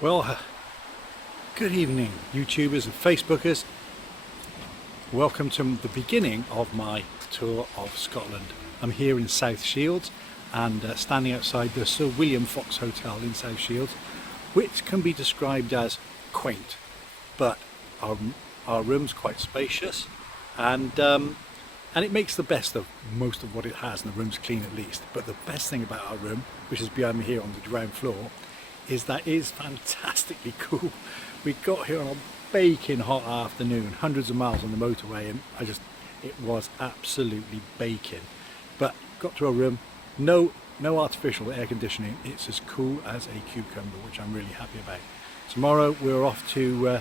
Well, good evening, YouTubers and Facebookers. Welcome to the beginning of my tour of Scotland. I'm here in South Shields and standing outside the Sir William Fox Hotel in South Shields, which can be described as quaint, but our room's quite spacious and it makes the best of most of what it has, and the room's clean at least. But the best thing about our room, which is behind me here on the ground floor, is that it is fantastically cool. We got here on a baking hot afternoon, hundreds of miles on the motorway, and it was absolutely baking. But got to our room, no artificial air conditioning. It's as cool as a cucumber, which I'm really happy about. Tomorrow we're off to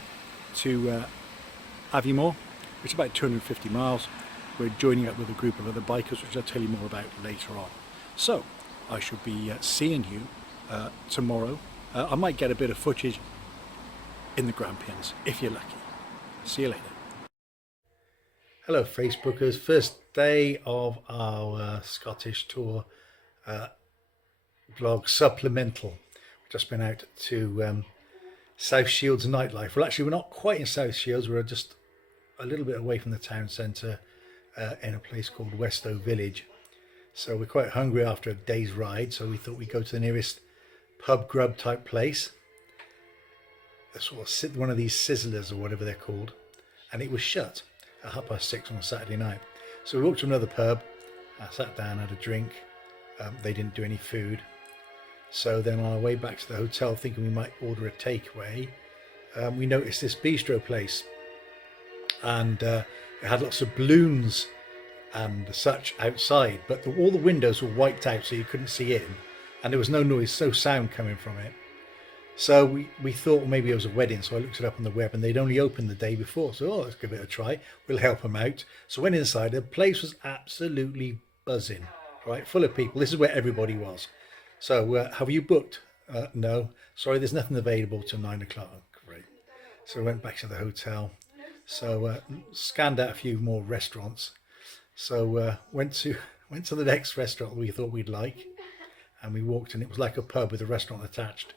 Aviemore, which is about 250 miles. We're joining up with a group of other bikers, which I'll tell you more about later on. So I shall be seeing you tomorrow. I might get a bit of footage in the Grampians, if you're lucky. See you later. Hello Facebookers, first day of our Scottish tour vlog supplemental. We've just been out to South Shields nightlife. Well, actually we're not quite in South Shields, we're just a little bit away from the town centre in a place called Westow Village. So we're quite hungry after a day's ride, so we thought we'd go to the nearest pub grub type place. Sort of one of these sizzlers or whatever they're called, and it was shut at 6:30 on a Saturday night. So we walked to another pub, I sat down, had a drink. They didn't do any food, so then on our way back to the hotel, thinking we might order a takeaway, we noticed this bistro place, and it had lots of balloons and such outside, but all the windows were wiped out so you couldn't see in, and there was no noise, no sound coming from it. So we thought maybe it was a wedding, so I looked it up on the web, and they'd only opened the day before. So let's give it a try, we'll help them out. So went inside, the place was absolutely buzzing, right, full of people. This is where everybody was. So have you booked? No, sorry, there's nothing available till 9 o'clock. Great. So I went back to the hotel, so scanned out a few more restaurants. So went to the next restaurant we thought we'd like, and we walked in. It was like a pub with a restaurant attached.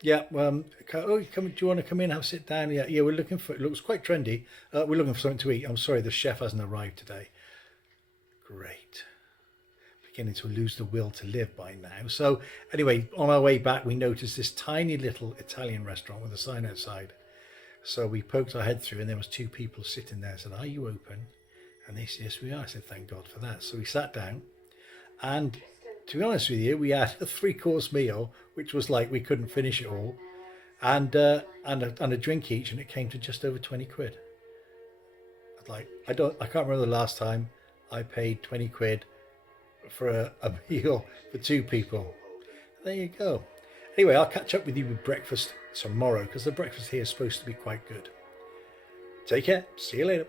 Yeah, do you want to come in, have a sit down? Yeah, we're looking for, it looks quite trendy. We're looking for something to eat. I'm sorry, the chef hasn't arrived today. Great. Beginning to lose the will to live by now. So anyway, on our way back, we noticed this tiny little Italian restaurant with a sign outside. So we poked our head through, and there was two people sitting there. I said, "Are you open?" And they said, "Yes, we are." I said, "Thank God for that." So we sat down, and to be honest with you, we had a 3-course meal, which was like we couldn't finish it all, and a drink each, and it came to just over 20 quid. Like, I can't remember the last time I paid 20 quid for a meal for 2 people. There you go. Anyway, I'll catch up with you with breakfast tomorrow, because the breakfast here is supposed to be quite good. Take care. See you later.